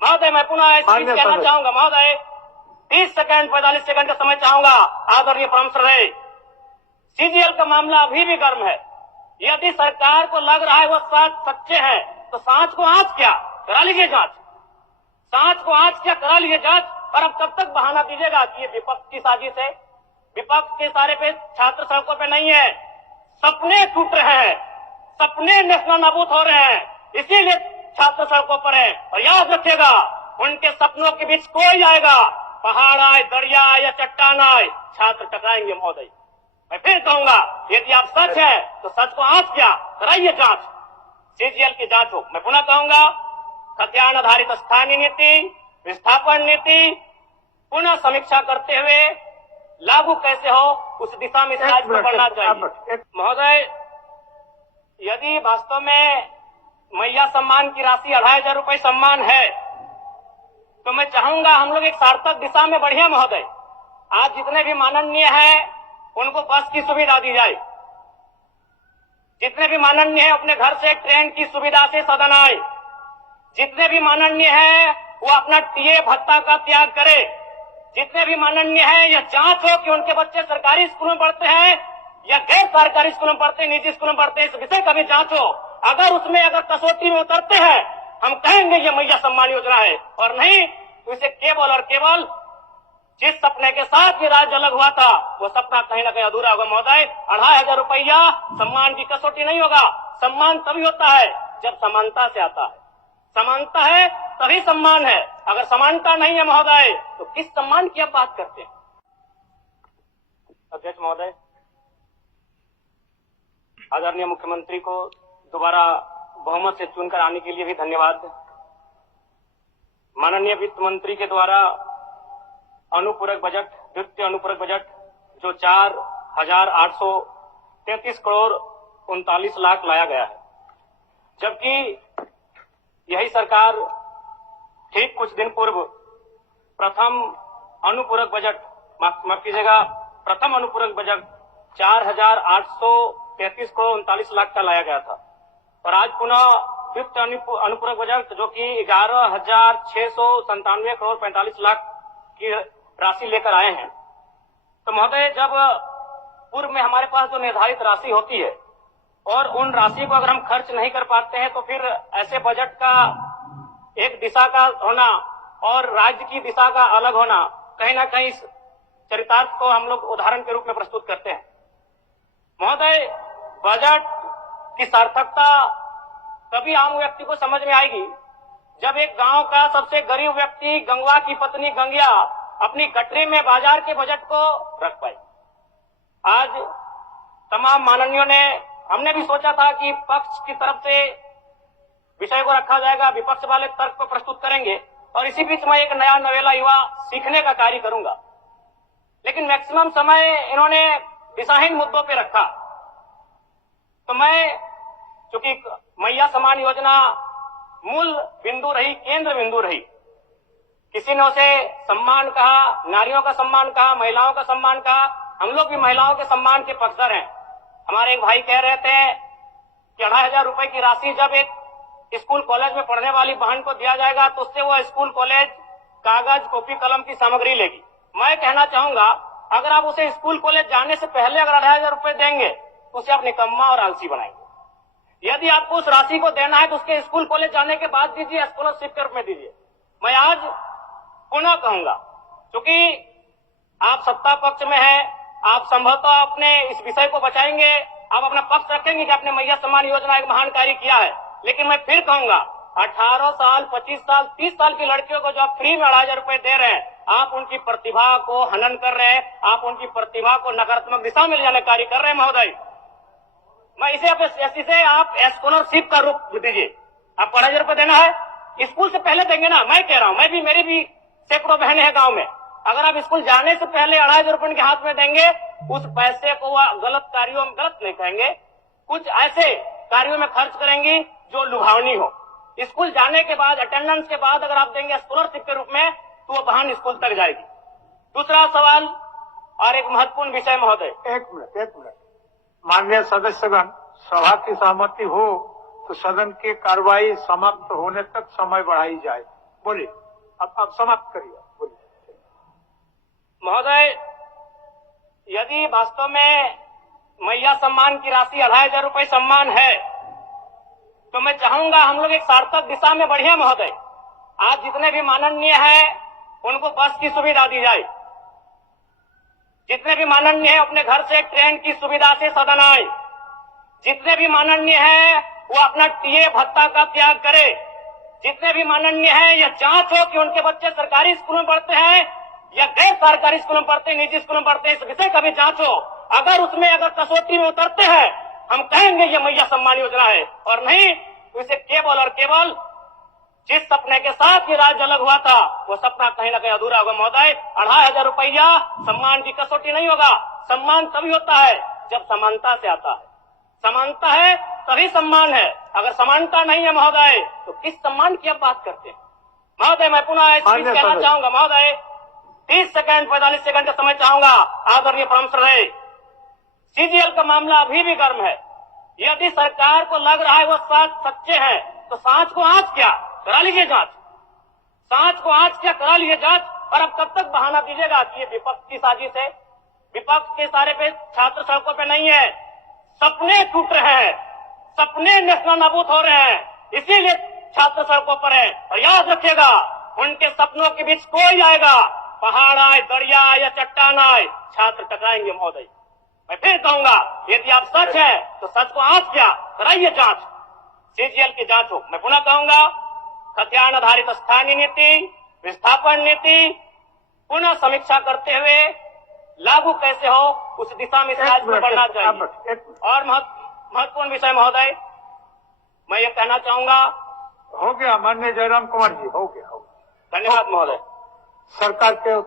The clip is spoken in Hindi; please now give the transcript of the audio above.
महोदय मैं पुनः एक चीज कहना चाहूंगा महोदय, 30 सेकंड 45 सेकंड का समय चाहूंगा। आदरणीय परम श्रद्धेय, सीजीएल का मामला अभी भी गर्म है। यदि सरकार को लग रहा है वो सच्चे हैं तो सांच को आंच क्या करा लीजिए जांच, सांच को आंच क्या करा लीजिए जांच। और अब कब तक बहाना दीजिएगा कि ये विपक्ष की साजिश है? विपक्ष के सारे पे छात्र सड़कों पे नहीं है, सपने टूट रहे हैं, सपने नेशनल नाबूद हो रहे हैं, इसीलिए छात्र सड़कों पर है। और याद रखिएगा, उनके सपनों के बीच कोई आएगा, पहाड़ आए, दरिया आए या चट्टान आए, छात्र टकराएंगे महोदय। मैं फिर कहूंगा, यदि आप सच है तो सच को आंच क्या कराइए जांच, सीजीएल की जांच हो। मैं पुनः कहूंगा, खतियान आधारित स्थानीय नीति, विस्थापन नीति पुनः समीक्षा करते हुए लागू कैसे हो उस दिशा में राज्य को बढ़ना चाहिए। महोदय, यदि वास्तव में मैया सम्मान की राशि 2500 रुपए सम्मान है तो मैं चाहूंगा हम लोग एक सार्थक दिशा में बढ़िया महोदय। आज जितने भी माननीय हैं उनको बस की सुविधा दी जाए, जितने भी माननीय हैं अपने घर से ट्रेन की सुविधा से सदन आए, जितने भी माननीय हैं वो अपना टीए भत्ता का त्याग करे, जितने भी माननीय हैं यह जांच हो कि उनके बच्चे सरकारी स्कूलों में पढ़ते हैं या गैर सरकारी स्कूलों में पढ़ते हैं, निजी स्कूलों में पढ़ते हैं, इस विषय का भी जांच हो। अगर उसमें अगर कसौटी में उतरते हैं हम कहेंगे ये मैया सम्मान योजना है, और नहीं तो इसे केवल और केवल जिस सपने के साथ ये राज्य अलग हुआ था वो सपना कहीं ना कहीं अधूरा होगा महोदय। 2500 रुपया सम्मान की कसौटी नहीं होगा। सम्मान तभी होता है जब समानता से आता है, समानता है तभी सम्मान है। अगर समानता नहीं है महोदय तो किस सम्मान की आप बात करते हैं? अध्यक्ष महोदय, आदरणीय मुख्यमंत्री को दोबारा बहुमत से चुनकर आने के लिए भी धन्यवाद। माननीय वित्त मंत्री के द्वारा अनुपूरक बजट, द्वितीय अनुपूरक बजट जो 4,833 करोड़ 39 लाख लाया गया है, जबकि यही सरकार ठीक कुछ दिन पूर्व प्रथम अनुपूरक बजट, माफ कीजिएगा, प्रथम अनुपूरक बजट 4,833 करोड़ 39 लाख का लाया गया था। और आज पुनः द्वितीय अनुपूरक बजट जो कि 11,697 करोड़ 45 लाख की राशि लेकर आए हैं। तो महोदय, जब पूर्व में हमारे पास जो निर्धारित राशि होती है और उन राशि को अगर हम खर्च नहीं कर पाते हैं तो फिर ऐसे बजट का एक दिशा का होना और राज्य की दिशा का अलग होना, कहीं ना कहीं इस चरितार्थ को हम लोग उदाहरण के रूप में प्रस्तुत करते हैं। महोदय, बजट की सार्थकता तभी आम व्यक्ति को समझ में आएगी जब एक गांव का सबसे गरीब व्यक्ति, गंगवा की पत्नी गंगिया, अपनी गठरी में बाजार के बजट को रख पाए। आज तमाम माननीयों ने, हमने भी सोचा था कि पक्ष की तरफ से विषय को रखा जाएगा, विपक्ष वाले तर्क को प्रस्तुत करेंगे और इसी बीच मैं एक नया नवेला युवा सीखने का कार्य करूंगा। लेकिन मैक्सिमम समय इन्होंने दिशाहीन मुद्दों पे रखा। तो मैं, चूंकि मैया सम्मान योजना मूल बिंदु रही, केंद्र बिंदु रही, किसी ने उसे सम्मान कहा, नारियों का सम्मान कहा, महिलाओं का सम्मान कहा, हम लोग भी महिलाओं के सम्मान के पक्षधर हैं। हमारे एक भाई कह रहे थे कि 2500 रुपए की राशि जब एक स्कूल कॉलेज में पढ़ने वाली बहन को दिया जाएगा तो उससे वो स्कूल कॉलेज कागज, कॉपी, कलम की सामग्री लेगी। मैं कहना चाहूंगा, अगर आप उसे स्कूल कॉलेज जाने से पहले अगर 2500 रुपए देंगे तो उसे आप निकम्मा और आलसी बनाएंगे। यदि आपको उस राशि को देना है तो उसके स्कूल कॉलेज जाने के बाद दीजिए, स्कॉलरशिप के रूप में दीजिए। मैं आज पुनः कहूंगा, क्योंकि आप सत्ता पक्ष में हैं, आप संभवतः अपने इस विषय को बचाएंगे, आप अपना पक्ष रखेंगे कि आपने मैया सम्मान योजना एक महान कार्य किया है। लेकिन मैं फिर कहूंगा, 18 साल, 25 साल, 30 साल की लड़कियों को जो आप फ्री में 2500 रुपए दे रहे हैं, आप उनकी प्रतिभा को हनन कर रहे हैं, आप उनकी प्रतिभा को नकारात्मक दिशा में ले जाने कार्य कर रहे हैं महोदय। मैं इसे आप स्कॉलरशिप का रूप दीजिए। आपको 2500 रुपए देना है, स्कूल से पहले देंगे ना। मैं कह रहा हूं, मेरी भी सैकड़ों बहनें हैं गांव में, अगर आप स्कूल जाने से पहले 2500 रुपए उनके हाथ में देंगे, उस पैसे को वह गलत कार्यों में, गलत नहीं कहेंगे, कुछ ऐसे कार्यों में खर्च करेंगी जो लुभावनी हो। स्कूल जाने के बाद, अटेंडेंस के बाद अगर आप देंगे स्कॉलरशिप के रूप में तो वो बहन स्कूल तक जाएगी। दूसरा सवाल और एक महत्वपूर्ण विषय महोदय। एक मिनट माननीय सदस्यगण, सभा की सहमति हो तो सदन की कार्रवाई समाप्त होने तक समय बढ़ाई जाए। बोलिए, अब समाप्त करिए, बोलिए। महोदय, यदि वास्तव में मैया सम्मान की राशि 2,500 रुपए सम्मान है, तो मैं चाहूंगा हम लोग एक सार्थक दिशा में बढ़िया महोदय। आज जितने भी माननीय हैं उनको बस की सुविधा दी जाए, जितने भी माननीय हैं अपने घर से ट्रेन की सुविधा से सदन आए, जितने भी माननीय हैं वो अपना टीए भत्ता का त्याग करे, जितने भी माननीय हैं यह जांच हो कि उनके बच्चे सरकारी स्कूलों में पढ़ते हैं या गैर सरकारी स्कूलों में पढ़ते हैं, निजी स्कूलों में पढ़ते हैं, इस विषय का भी जांच हो। अगर उसमें अगर कसौटी में उतरते हैं, हम कहेंगे ये मैया सम्मान योजना है, और नहीं तो इसे केवल और केवल जिस सपने के साथ ये राज्य अलग हुआ था वो सपना कहीं ना कहीं अधूरा होगा महोदय। 2,500 रुपया सम्मान की कसौटी नहीं होगा। सम्मान तभी होता है जब समानता से आता है, समानता है तभी सम्मान है। अगर समानता नहीं है महोदय तो किस सम्मान की आप बात करते हैं महोदय? मैं पुनः एक चीज कहना चाहूंगा महोदय, 30 सेकंड 45 सेकंड का समय चाहूंगा। आदरणीय परम श्रद्धेय, सीजीएल का मामला अभी भी गर्म है। यदि सरकार को लग रहा है वो सच्चे हैं तो सांच को आंच क्या करा लीजिए जांच, सांच को आंच क्या करा लीजिए जांच। और अब कब तक बहाना दीजिएगा कि ये विपक्ष की साजिश है? विपक्ष के सारे पे छात्र सड़कों पे नहीं है, सपने टूट रहे हैं, सपने नेशनल नाबूद हो रहे हैं, इसीलिए छात्र सड़कों पर है। और याद रखिएगा, उनके सपनों के बीच कोई आएगा, पहाड़ आए, दरिया आए या चट्टान आए, छात्र टकराएंगे महोदय। मैं फिर कहूंगा, यदि आप सच है तो सच को आंच क्या कराइए जांच, सीजीएल की जांच हो। मैं पुनः कहूंगा, खतियान आधारित स्थानीय नीति, विस्थापन नीति पुनः समीक्षा करते हुए लागू कैसे हो उस दिशा में राज्य में बढ़ना चाहिए। और महत्वपूर्ण विषय महोदय, मैं ये कहना चाहूंगा, हो गया माननीय जयराम कुमार जी, हो गया। धन्यवाद महोदय। सरकार के